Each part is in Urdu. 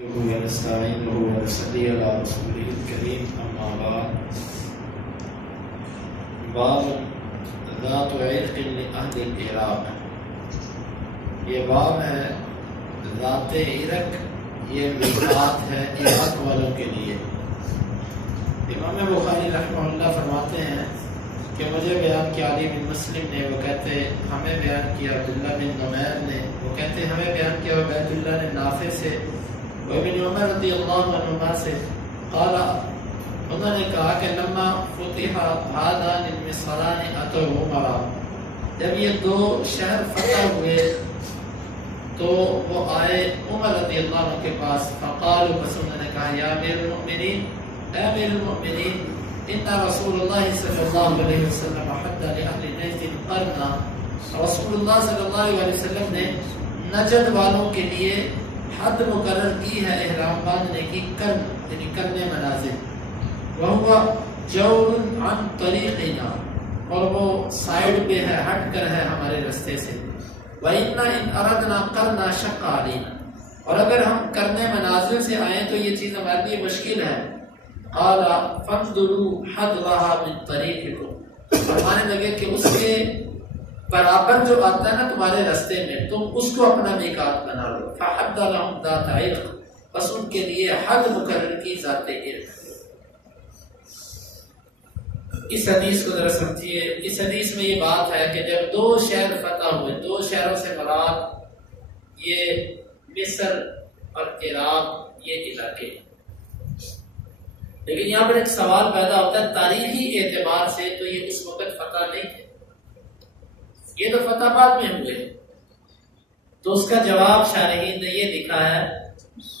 ونستعينه ونصلي على رسوله الكريم أما بعد باب ذات عرق لأهل العراق. یہ باب ہے ذات عرق، یہ میقات ہے عراق والوں کے لیے. امام بخاری رحمہ اللہ فرماتے ہیں کہ مجھے بیان کیا علی بن مسلم نے، وہ کہتے ہمیں بیان کیا عبداللہ بن نمیر نے، وہ کہتے ہمیں بیان کیا عبید اللہ نے نافع سے، وابن عمر رضی اللہ عنہما سے قال، انہوں نے کہا کہ لما فتح هذان المصران اتوا عمر، جب یہ دو شہر فتح ہوئے تو وہ آئے عمر رضی اللہ عنہ کے پاس. فقالوا، بس انہوں نے کہا یا امیر المؤمنین، اے امیر المؤمنین، ان رسول اللہ صلی اللہ علیہ وسلم حد لأہل نجد قرنا، رسول اللہ صلی اللہ علیہ وسلم نے نجد والوں کے لیے حد مقرر کی ہے احرام باندھنے کی، کرن یعنی کرنے منازل، وہو جور عن طریقنا، اور وہ سائڈ پہ ہے، ہٹ کر ہے ہمارے رستے سے. وَإِنَّا إِنْ أَرَدْنَا قَرْنَا شَقَّ عَلَيْنَا، اور اگر ہم کرنے منازل سے آئیں تو یہ چیز ہمارے لیے مشکل ہے. قَالَ فَانْظُرُوا حَدْوَهَا مِنْ طَرِيقِكُمْ، فرمانے لگے کہ اس کے برابر جو آتا ہے نا تمہارے رستے میں، تم اس کو اپنا میقات بنا لو. فَحَدَّ لَهُمْ ذَاتَ عِرْقٍ، بس ان کے لیے حد مقرر کی ذات عرق. اس حدیث کو ذرا سمجھیے. اس حدیث میں یہ بات ہے کہ جب دو شہر فتح ہوئے، دو شہروں سے مراد یہ مصر اور عراق، یہ علاقے. لیکن یہاں پر ایک سوال پیدا ہوتا ہے تاریخی اعتبار سے، تو یہ اس وقت فتح نہیں تھے، یہ تو فتح بعد میں ہوئے. تو اس کا جواب شارحین نے یہ لکھا ہے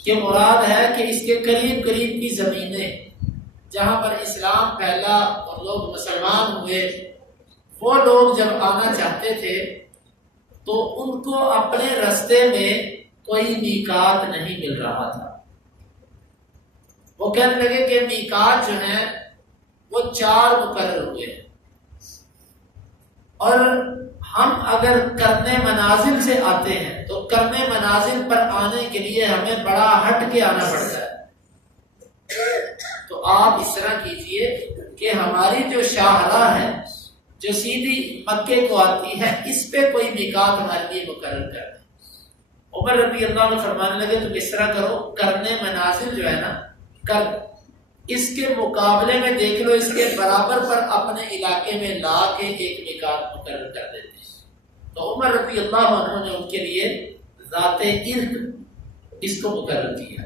کہ مراد ہے کہ اس کے قریب قریب کی زمینیں جہاں پر اسلام پھیلا اور لوگ مسلمان ہوئے، وہ لوگ جب آنا چاہتے تھے تو ان کو اپنے رستے میں کوئی میقات نہیں مل رہا تھا. وہ کہنے لگے کہ میقات جو ہیں وہ 4 مقرر ہوئے ہیں، اور ہم اگر کرنے منازل سے آتے ہیں تو کرنے منازل پر آنے کے لیے ہمیں بڑا ہٹ کے آنا پڑتا ہے. تو آپ اس طرح کیجئے کہ ہماری جو شاہراہ ہے جو سیدھی مکے کو آتی ہے، اس پہ کوئی میقات ہمارے لیے مقرر کر دیں. عمر رضی اللہ عنہ فرمانے لگے تم اس طرح کرو، کرنے منازل جو ہے نا، کر اس کے مقابلے میں دیکھ لو، اس کے برابر پر اپنے علاقے میں لا کے ایک میقات مقرر کر دیتے. تو عمر رضی اللہ عنہ نے ان کے لیے ذات عرق اس کو مقرر کیا.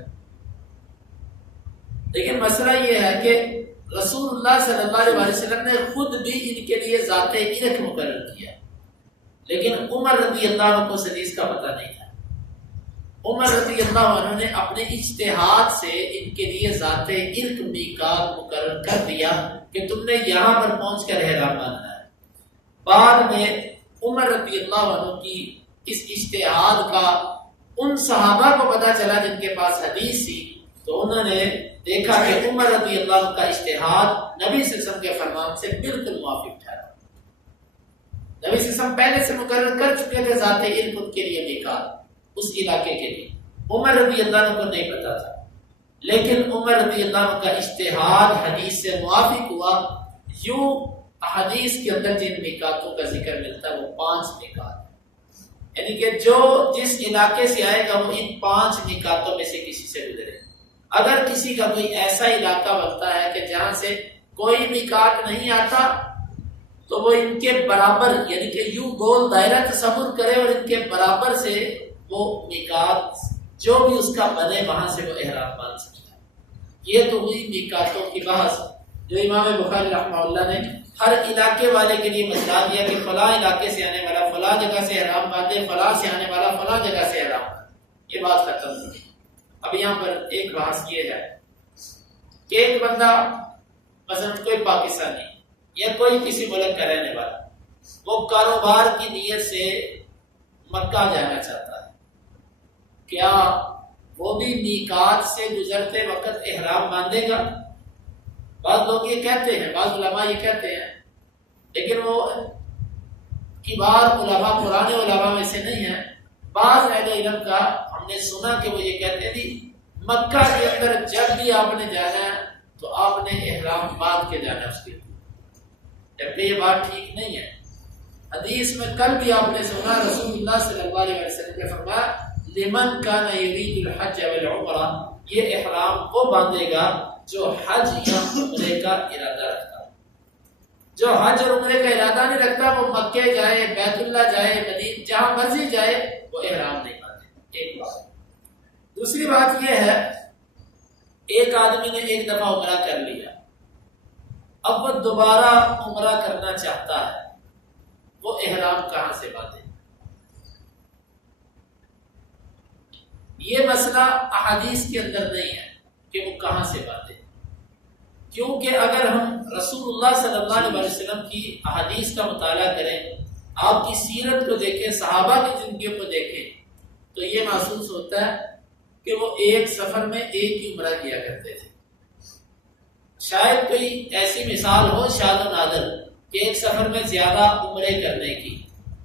لیکن مسئلہ یہ ہے کہ رسول اللہ صلی اللہ علیہ وسلم نے خود بھی ان کے لیے ذات عرق مقرر کیا، لیکن عمر رضی اللہ عنہ کو اس حدیث کا پتہ نہیں تھا. عمر رضی اللہ عنہ نے اپنے اجتہاد سے ان کے لیے ذات عرق میقات مقرر کر دیا کہ تم نے یہاں پر پہنچ کر احرام باندھنا ہے. بعد میں عمر رضی اللہ عنہ کی اس اجتہاد کا ان صحابہ کو پتہ چلا جن کے پاس حدیث تھی، تو انہوں نے دیکھا کہ عمر رضی اللہ عنہ کا اجتہاد نبی صلی اللہ علیہ وسلم کے فرمان سے بالکل موافق ٹھہرا. نبی صلی اللہ علیہ وسلم پہلے سے مقرر کر چکے تھے ذات علم ان کے لیے میقات اس علاقے کے لیے. عمر رضی اللہ عنہ کو نہیں پتا تھا، لیکن عمر رضی اللہ عنہ کا اجتہاد حدیث سے موافق ہوا. یوں حدیث کے اندر جن میقاتوں کا ذکر ملتا ہے وہ 5 میقات، یعنی کہ جو جس علاقے سے آئے گا وہ ان 5 میقاتوں میں سے کسی سے گزرے. اگر کسی کا کوئی ایسا علاقہ بنتا ہے کہ جہاں سے کوئی میقات نہیں آتا تو وہ ان کے برابر، یعنی کہ یوں گول دائرہ تصور کرے اور ان کے برابر سے وہ میقات جو بھی اس کا بنے وہاں سے وہ احرام باندھ سکتا ہے. یہ تو ہوئی میقاتوں کی بحث جو امام بخاری رحمہ اللہ نے ہر علاقے والے کے لیے بتلا دیا کہ فلاں علاقے سے آنے والا فلاں جگہ سے احرام باندھے، فلاں سے آنے والا فلاں جگہ سے احرام باندھے. یہ بات ختم ہوئی. اب یہاں پر ایک بحث یہ ہے کہ ایک بندہ مثلا کوئی پاکستانی یا کوئی کسی ملک کا رہنے والا، وہ کاروبار کی نیت سے مکہ جانا چاہتا ہے، کیا وہ بھی میقات سے گزرتے وقت احرام باندھے گا؟ بعض لوگ یہ کہتے ہیں، بعض علماء یہ کہتے ہیں، لیکن وہ کبار علماء پرانے علماء میں سے نہیں ہیں. بعض اہل علم کا ہم نے سنا کہ وہ یہ کہتے تھے مکہ کے اندر جب بھی آپ نے جانا ہے تو آپ نے احرام باندھ کے جانا ہے اس کے لیے، جبکہ یہ بات ٹھیک نہیں ہے۔ حدیث میں کل بھی آپ نے سنا رسول اللہ صلی اللہ علیہ وسلم نے فرمایا لمن کان یرید الحج والعمرہ، یہ احرام وہ باندھے گا جو حج یا عمرے کا ارادہ رکھتا ہے۔ جو حج اور عمرے کا ارادہ نہیں رکھتا وہ مکے جائے، بیت اللہ جائے، مدینہ جہاں مرضی جائے، وہ احرام نہیں باندھے۔ ایک بات۔ دوسری بات یہ ہے، ایک آدمی نے ایک دفعہ عمرہ کر لیا، اب وہ دوبارہ عمرہ کرنا چاہتا ہے، وہ احرام کہاں سے باندھے؟ یہ مسئلہ احادیث کے اندر نہیں ہے کہ وہ کہاں سے باندھے، کیونکہ اگر ہم رسول اللہ صلی اللہ علیہ وسلم کی احادیث کا مطالعہ کریں، آپ کی سیرت کو دیکھیں، صحابہ کی زندگیوں کو دیکھیں، تو یہ محسوس ہوتا ہے کہ وہ ایک سفر میں ایک ہی عمرہ کیا کرتے تھے۔ شاید کوئی ایسی مثال ہو شاذ و نادر کہ ایک سفر میں زیادہ عمرے کرنے کی،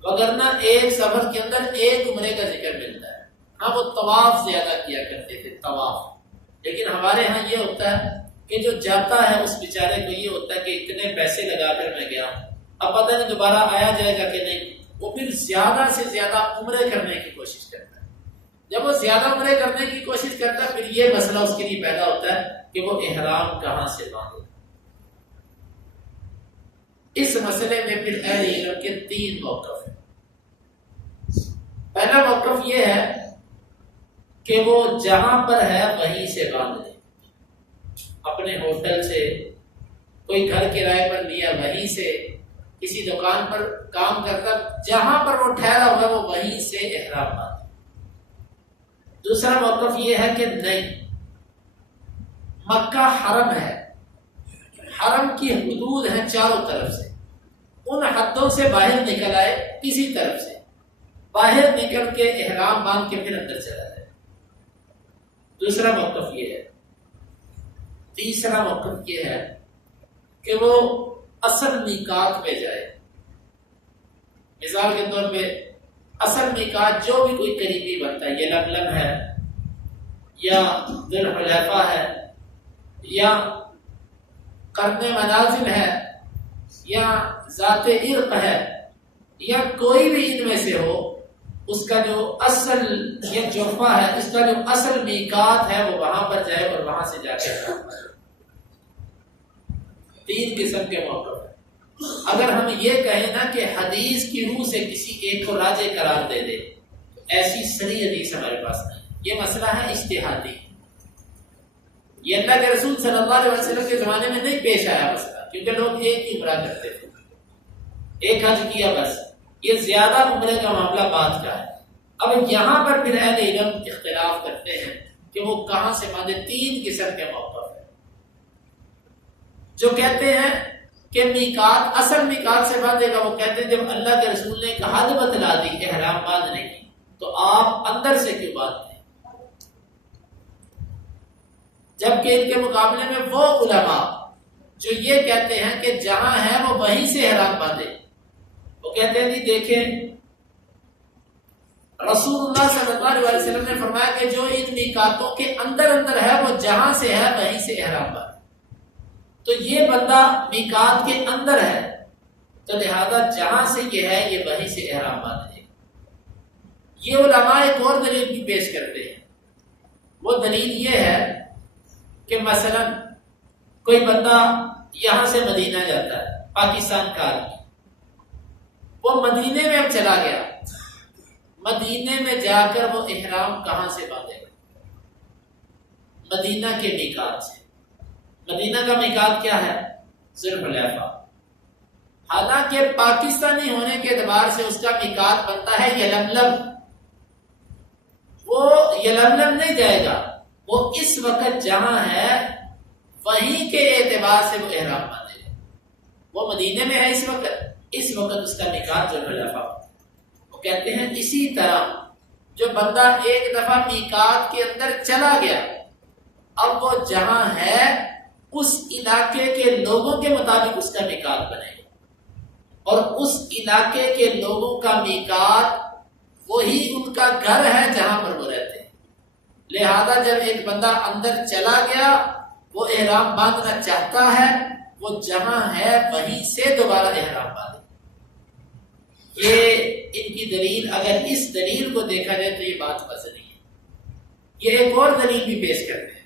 وگرنہ ایک سفر کے اندر ایک عمرے کا ذکر ملتا ہے۔ ہاں وہ طواف زیادہ کیا کرتے تھے، طواف، لیکن ہمارے ہاں یہ ہوتا ہے کہ جو جاتا ہے اس بیچارے کو یہ ہوتا ہے کہ اتنے پیسے لگا کر میں گیا ہوں، اب پتہ نہیں دوبارہ آیا جائے گا کہ نہیں، وہ پھر زیادہ سے زیادہ عمرے کرنے کی کوشش کرتا ہے۔ جب وہ زیادہ عمرے کرنے کی کوشش کرتا ہے پھر یہ مسئلہ اس کے لیے پیدا ہوتا ہے کہ وہ احرام کہاں سے باندھے۔ اس مسئلے میں پھر اہل علم کے 3 موقف ہیں۔ پہلا موقف یہ ہے کہ وہ جہاں پر ہے وہیں سے باندھ لے، اپنے ہوٹل سے، کوئی گھر کرائے پر لیا وہیں سے، کسی دکان پر کام کرتا جہاں پر وہ ٹھہرا ہوا وہ وہیں سے احرام باندھے۔ دوسرا موقف یہ ہے کہ نہیں، مکہ حرم ہے، حرم کی حدود ہیں چاروں طرف سے، ان حدوں سے باہر نکل آئے، کسی طرف سے باہر نکل کے احرام باندھ کے پھر اندر چلا جائے۔ دوسرا موقف یہ ہے۔ تیسرا موقف یہ ہے کہ وہ اصل میقات پہ جائے۔ مثال کے طور پہ اصل میقات جو بھی کوئی قریبی بنتا ہے، یہ لملم ہے یا ذوالحلیفہ ہے یا قرن منازل ہے یا ذات عرق ہے یا کوئی بھی ان میں سے ہو، اس کا جو اصل یہ جوفہ ہے، اس کا جو اصل میقات ہے وہ وہاں پر جائے اور وہاں سے جا کے 3 قسم کے موقف ہیں۔ اگر ہم یہ کہیں نا کہ حدیث کی روح سے کسی ایک کو راجع قرار دے دے، ایسی صحیح حدیث ہمارے پاس نہیں۔ یہ مسئلہ ہے اجتہادی، یہ اللہ کے رسول صلی اللہ علیہ وسلم کے زمانے میں نہیں پیش آیا مسئلہ، کیونکہ لوگ ایک ہی عمرہ کرتے تھے، ایک حج کیا بس۔ یہ زیادہ عمرے کا معاملہ بات کا ہے۔ اب یہاں پر پھر اہل علم اختلاف کرتے ہیں کہ وہ کہاں سے باندھے۔ 3 قسم کے موقف ہیں۔ جو کہتے ہیں کہ میقات، اصل میقات سے باندھے گا، وہ کہتے ہیں جب اللہ کے رسول نے ایک حد بتلا دی احرام باندھنے کی تو آپ اندر سے کیوں باندھتے ہیں؟ جبکہ ان کے مقابلے میں وہ علماء جو یہ کہتے ہیں کہ جہاں ہے وہ وہیں سے احرام باندھے، وہ کہتے ہیں جی دیکھیں رسول اللہ صلی اللہ علیہ وسلم نے فرمایا کہ جو ان میقاتوں کے اندر اندر ہے وہ جہاں سے ہے وہیں سے احرام باندھے۔ تو یہ بندہ میقات کے اندر ہے تو لہذا جہاں سے یہ ہے یہ وہیں سے احرام باندھے۔ یہ علماء ایک اور دلیل بھی پیش کرتے ہیں۔ وہ دلیل یہ ہے کہ مثلا کوئی بندہ یہاں سے مدینہ جاتا ہے، پاکستان کا آدمی، وہ مدینے میں اب چلا گیا، مدینے میں جا کر وہ احرام کہاں سے باندھے گا؟ مدینہ کے میقات سے۔ مدینہ کا میقات کیا ہے؟ ذوالحلیفہ۔ حالانکہ پاکستانی ہونے کے اعتبار سے اس کا میقات بنتا ہے یلملم، وہ یلملم نہیں جائے گا، وہ اس وقت جہاں ہے وہیں کے اعتبار سے وہ احرام باندھے گا۔ وہ مدینے میں ہے اس وقت اس کا میقات ذوالحلیفہ۔ وہ کہتے ہیں اسی طرح جو بندہ ایک دفعہ میقات کے اندر چلا گیا، اب وہ جہاں ہے اس علاقے کے لوگوں کے مطابق اس کا میقات بنے گا، اور اس علاقے کے لوگوں کا میقات وہی ان کا گھر ہے جہاں پر وہ رہتے ہیں۔ لہذا جب ایک بندہ اندر چلا گیا، وہ احرام باندھنا چاہتا ہے، وہ جہاں ہے وہیں سے دوبارہ احرام باندھے۔ یہ ان کی دلیل، اگر اس دلیل کو دیکھا جائے تو یہ بات وزنی ہے۔ یہ ایک اور دلیل بھی پیش کرتے ہیں،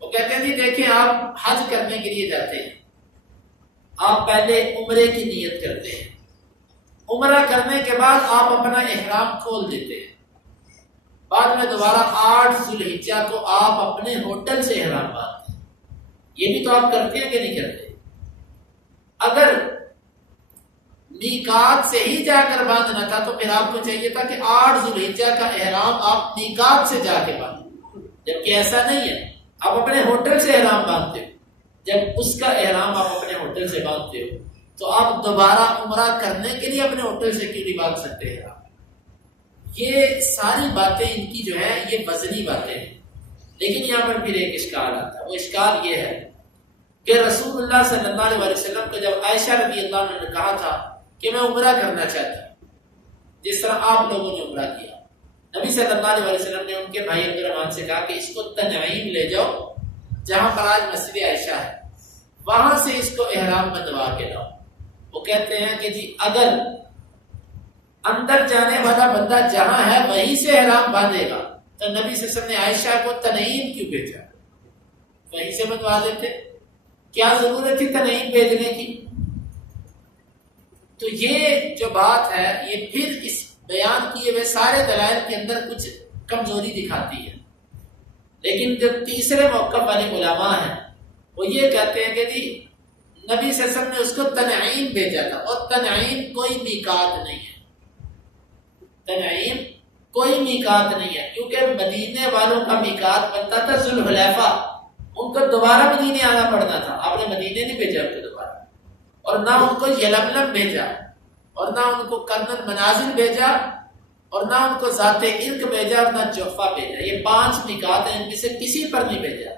وہ کہتے ہیں جی دیکھیں آپ حج کرنے کے لیے جاتے ہیں، آپ پہلے عمرے کی نیت کرتے ہیں، عمرہ کرنے کے بعد آپ اپنا احرام کھول دیتے ہیں، بعد میں دوبارہ 8 ذو الحجہ کو آپ اپنے ہوٹل سے احرام باندھتے ہیں۔ یہ بھی تو آپ کرتے ہیں کہ نہیں کرتے؟ اگر میقات سے ہی جا کر باندھنا تھا تو پھر آپ کو چاہیے تھا کہ 8 ذو الحجہ کا احرام آپ میقات سے جا کے باندھیں، جبکہ ایسا نہیں ہے، آپ اپنے ہوٹل سے احرام باندھتے ہو۔ جب اس کا احرام آپ اپنے ہوٹل سے باندھتے ہو تو آپ دوبارہ عمرہ کرنے کے لیے اپنے ہوٹل سے کیوں نہیں باندھ سکتے احرام؟ یہ ساری باتیں ان کی جو ہے یہ وزنی باتیں ہیں، لیکن یہاں پر پھر ایک اشکال آتا ہے۔ وہ اشکال یہ ہے کہ رسول اللہ صلی اللہ علیہ وسلم کو جب عائشہ رضی اللہ عنہ نے کہا تھا کہ میں عمرہ کرنا چاہتا ہوں، جس طرح آپ لوگوں نے عمرہ کیا، نبی صلی اللہ علیہ وسلم نے ان کے بھائی عبد الرحمن سے کہا کہ اس کو تنعیم لے جاؤ، جہاں پر آج مسجد عائشہ ہے، وہاں سے اس کو احرام بندوا کے لاؤ۔ وہ کہتے ہیں کہ جی اگر اندر جانے والا بندہ جہاں ہے وہیں سے احرام باندھے گا تو نبی صلی اللہ علیہ وسلم نے عائشہ کو تنعیم کیوں بھیجا؟ وہیں سے بندوا دیتے، کیا ضرورت تھی تنعیم بھیجنے کی؟ تو یہ جو بات ہے یہ پھر اس بیان کیے ہوئے سارے دلائل کے اندر کچھ کمزوری دکھاتی ہے، لیکن جو تیسرے موقف والے علماء ہیں وہ یہ کہتے ہیں کہ جی نبی صلی اللہ علیہ وسلم نے اس کو تنعیم بھیجا تھا، اور تنعیم کوئی میقات نہیں ہے، تنعیم کوئی میقات نہیں ہے، کیونکہ مدینے والوں کا میقات بنتا تھا ذوالحلیفہ، ان کو دوبارہ مدینے آنا پڑنا تھا، آپ نے مدینے نہیں بھیجا ان کو دوبارہ، اور نہ ان کو یلملم بھیجا، اور نہ ان کو کرنل منازل بھیجا، اور نہ ان کو ذات عرق بھیجا، اور نہ جوفہ بھیجا۔ یہ 5 میقات ہیں، ان میں سے کسی پر نہیں بھیجا،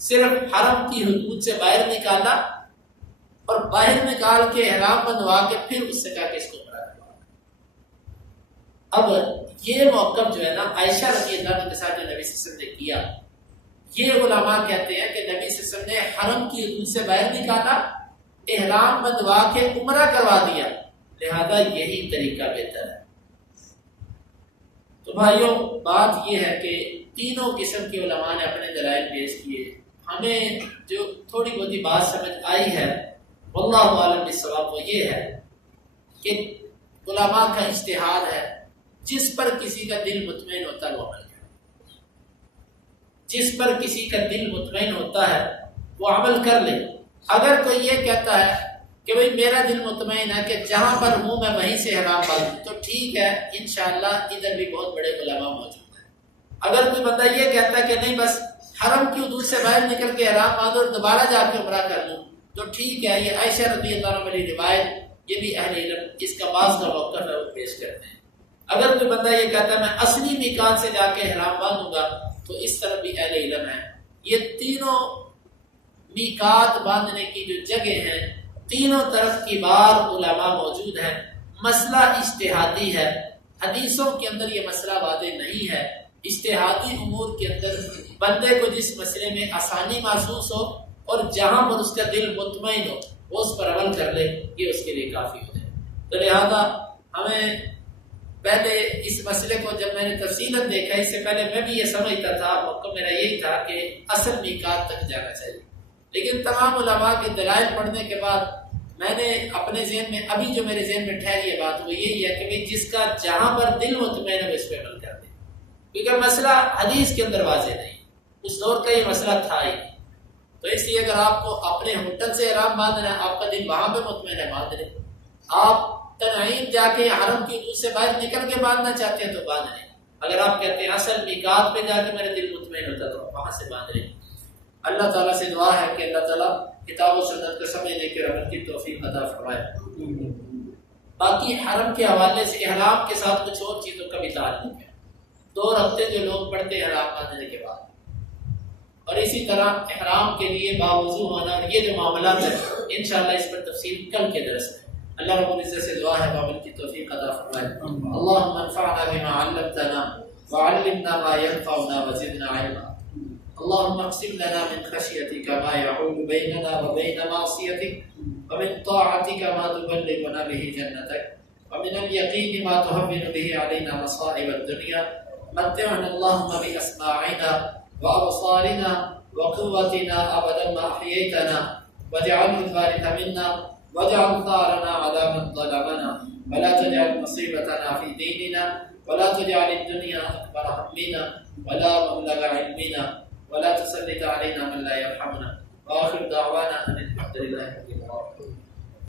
صرف حرم کی حدود سے باہر نکالا، اور باہر نکال کے احرام بندوا کے پھر اس سے کہا کہ اس کو عمرہ کروا۔ اب یہ موقف جو ہے نا عائشہ رضی اللہ عنہا کے ساتھ جو نبی صلی اللہ علیہ وسلم نے کیا، یہ علماء کہتے ہیں کہ نبی صلی اللہ علیہ وسلم نے حرم کی حدود سے باہر نکالا، احرام بندوا کے عمرہ کروا دیا، لہذا یہی طریقہ بہتر ہے۔ تو بھائیوں بات یہ ہے کہ تینوں قسم کے علماء نے اپنے دلائل پیش کیے، ہمیں جو تھوڑی بہت بات سمجھ آئی ہے واللہ عالم بالصواب وہ یہ ہے کہ علماء کا اجتہاد ہے، جس پر کسی کا دل مطمئن ہوتا ہے وہ عمل کرے، جس پر کسی کا دل مطمئن ہوتا ہے وہ عمل کر لے۔ اگر کوئی یہ کہتا ہے کہ بھئی میرا دل مطمئن ہے کہ جہاں پر ہوں میں وہیں سے احرام باندھوں، تو ٹھیک ہے، انشاءاللہ ادھر بھی بہت بڑے علماء موجود ہیں۔ اگر کوئی بندہ یہ کہتا ہے کہ نہیں بس حرم کی حدود سے باہر نکل کے احرام باندھو اور دوبارہ جا کے عمرہ کر لوں، تو ٹھیک ہے، یہ عائشہ رضی اللہ عنہا والی روایت یہ بھی اہل علم اس کا بعض کا موقف ہے وہ پیش کرتے ہیں۔ اگر کوئی بندہ یہ کہتا ہے میں اصلی میقات سے جا کے احرام باندھوں گا، تو اس طرف بھی اہل علم ہے۔ یہ تینوں میقات باندھنے کی جو جگہ ہیں، تینوں طرف کی بار علماء موجود ہیں، مسئلہ اجتہادی ہے، حدیثوں کے اندر یہ مسئلہ واضح نہیں ہے۔ اجتہادی امور کے اندر بندے کو جس مسئلے میں آسانی محسوس ہو اور جہاں پر اس کا دل مطمئن ہو وہ اس پر عمل کر لے، یہ اس کے لیے کافی ہو جائے۔ تو لہذا ہمیں پہلے اس مسئلے کو جب میں نے تفصیلاً دیکھا، اس سے پہلے میں بھی یہ سمجھتا تھا، موقع میرا یہی تھا کہ اصل میقات تک جانا چاہیے، لیکن تمام علماء کے دلائل پڑھنے کے بعد میں نے اپنے ذہن میں ابھی جو میرے ذہن میں ٹھہری یہ بات وہ یہی ہے کہ جس کا جہاں پر دل مطمئن ہے وہ اس پہ عمل کر دے، کیونکہ مسئلہ حدیث کے اندر واضح نہیں، اس دور کا یہ مسئلہ تھا ہی۔ تو اس لیے اگر آپ کو اپنے ہوٹل سے احرام باندھنا ہے، آپ کا دل وہاں پہ مطمئن ہے، باندھ لیں۔ آپ تنعیم جا کے حرم کی حدود سے باہر نکل کے باندھنا چاہتے ہیں تو باندھ لیں۔ اگر آپ کہتے ہیں اصل میقات پہ جا کے میرا دل مطمئن ہوتا تو وہاں سے باندھ لیں۔ اللہ تعالیٰ سے دعا ہے کہ اللہ تعالیٰ کتاب و سنت کو سمجھنے کے عمل کی توفیق عطا فرمائے۔ باقی حرم کے حوالے سے احرام کے ساتھ کچھ اور چیزوں کا بھی تعلق ہے۔ 2 ہفتے جو لوگ پڑھتے ہیں احرام باندھنے کے بعد، اور اسی طرح احرام کے لیے باوضو ہونا، اور یہ جو معاملات ہیں انشاءاللہ اس پر تفصیل کل کے درس میں۔ اللہ رب العزت سے دعا ہے عمل کی توفیق عطا فرمائے۔ اللهم انفعنا بما علمتنا وعلمنا ما ينفعنا وزدنا علما. اللهم اقسم لنا من خشيتك ما يحول بيننا وبين معصيتك، ومن طاعتك ما تبلغنا به جنتك، ومن اليقين ما تهون به علينا مصائب الدنيا. متعنا اللهم بأسماعنا وأبصارنا وقوتنا أبدا ما أحييتنا، واجعله الوارث منا، واجعل ثارنا على من ظلمنا، ولا تجعل مصيبتنا في ديننا، ولا تجعل الدنيا أكبر همنا ولا مبلغ علمنا، ولا تسلط علينا من لا يرحمنا. وآخر دعوانا أن الحمد لله رب العالمين.